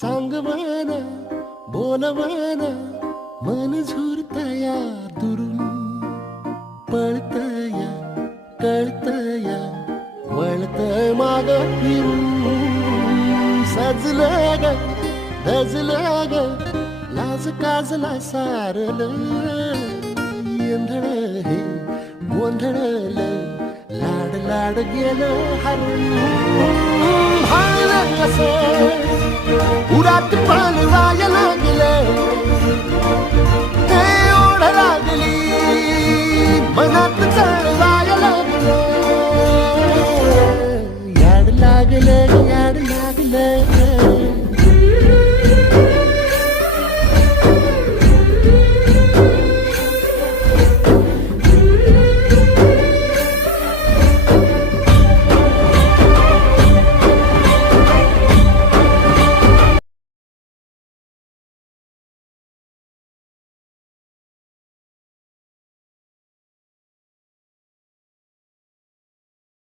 सांग मन बोल मन मन झुरतया दुरून पळतया कळतया वळतय माग फिरून सजलं ग दजलं ग लाज काजला सारलं येंधळ हे गोंधळलं लाड लाड गेलं हरून भाळलं कसं उरात पण जायला